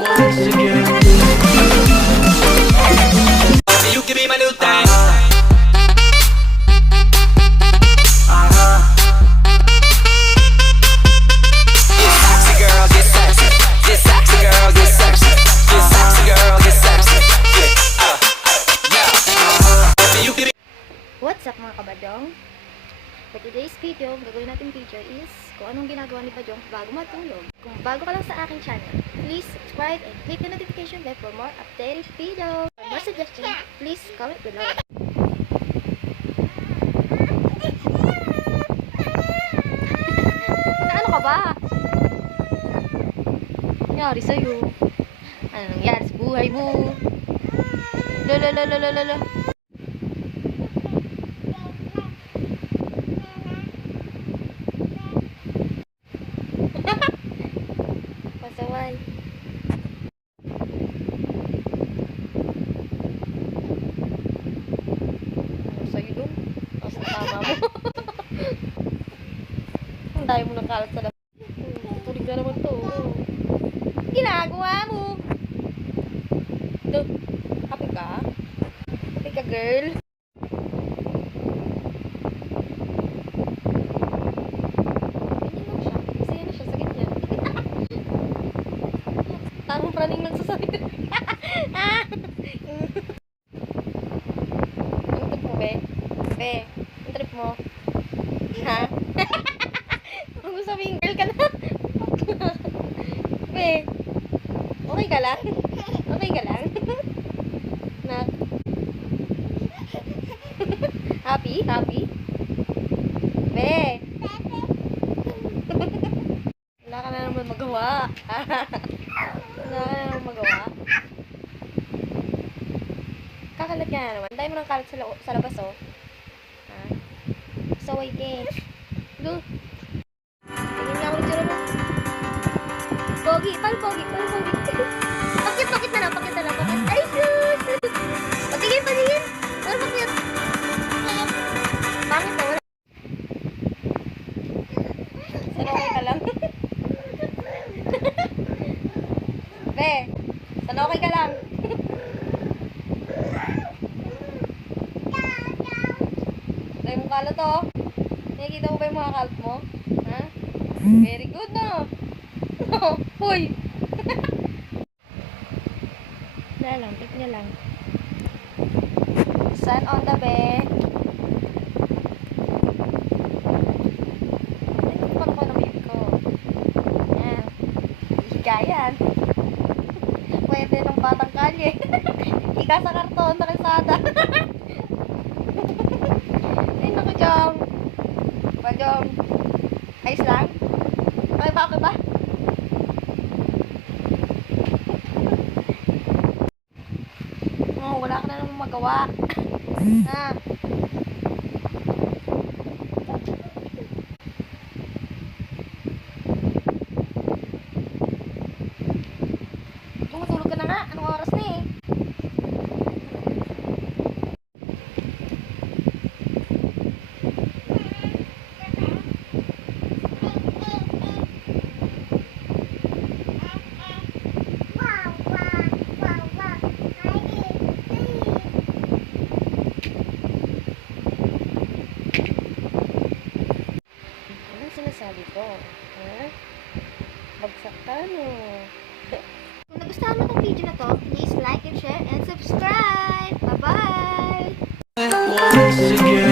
once again. You can be my new thing. Get sexy, girl, get sexy. Get sexy, girl, get sexy. Get sexy, girl, get sexy. You can be. What's up mga kabadong? For today's video, ang gagawin natin video is kung anong ginagawa ni Badong bago matulog. Kung bago ka lang sa aking channel, please subscribe and click the notification bell for more updated videos. For more suggestions, please comment below. Ano ka ba? Nangyari sa'yo? Ano nangyari sa buhay mo? Lalalalalalala. Pasaway. Ano sa'yo dun? Tapos ang tama mo. Ang dahil mo ng kalat sa labas. Tulig na naman to. Ginagawa mo. Ito. Happy ka? Happy ka, girl? Tamang praning lang sa sarili. Ang trip mo, be? Be, ang trip mo? Ha? Kung gusto sabihin, girl ka na. Be, okay ka lang? Okay ka lang? Nak? Happy? Happy? Be? Wala ka na naman magawa. Wala ka naman magawa. Kakalat ka na naman. Dahil mo ng kalat sa labas, oh. Ha? Saway ka. Doon. Tingin nga ako ng tsura mo. Pogi. Paano pogi? Paano pogi? Pakit na lang. Pakit na lang. Pakit. Ay, sus! Patigin, patigin. Paano pakit? Pangit na. Wala. Sanokay ka lang. Be, sanokay ka lang. Dahil mong kalat, oh. Nakikita mo ba yung mga kalat mo? Ha? Very good, no? Hoy! Wala lang, pick niya lang. Sun on the bed. Ano pa ko ng baby ko? Yan. Higayan. Pwede ng batang kalye. Ika sa karton, sa kalsada. Ay, naku, Jong. Ba, Jong? Ayos lang? Okay ba, okay ba? Oh, wala ka na namang magawa. Ha? Matulog ka na nga. Anong oras na eh? Anong sinasabi ko? Ha? Bagsak ka, no? Kung nagustuhan mo itong video na to, please like and share and subscribe! Bye-bye! Once again.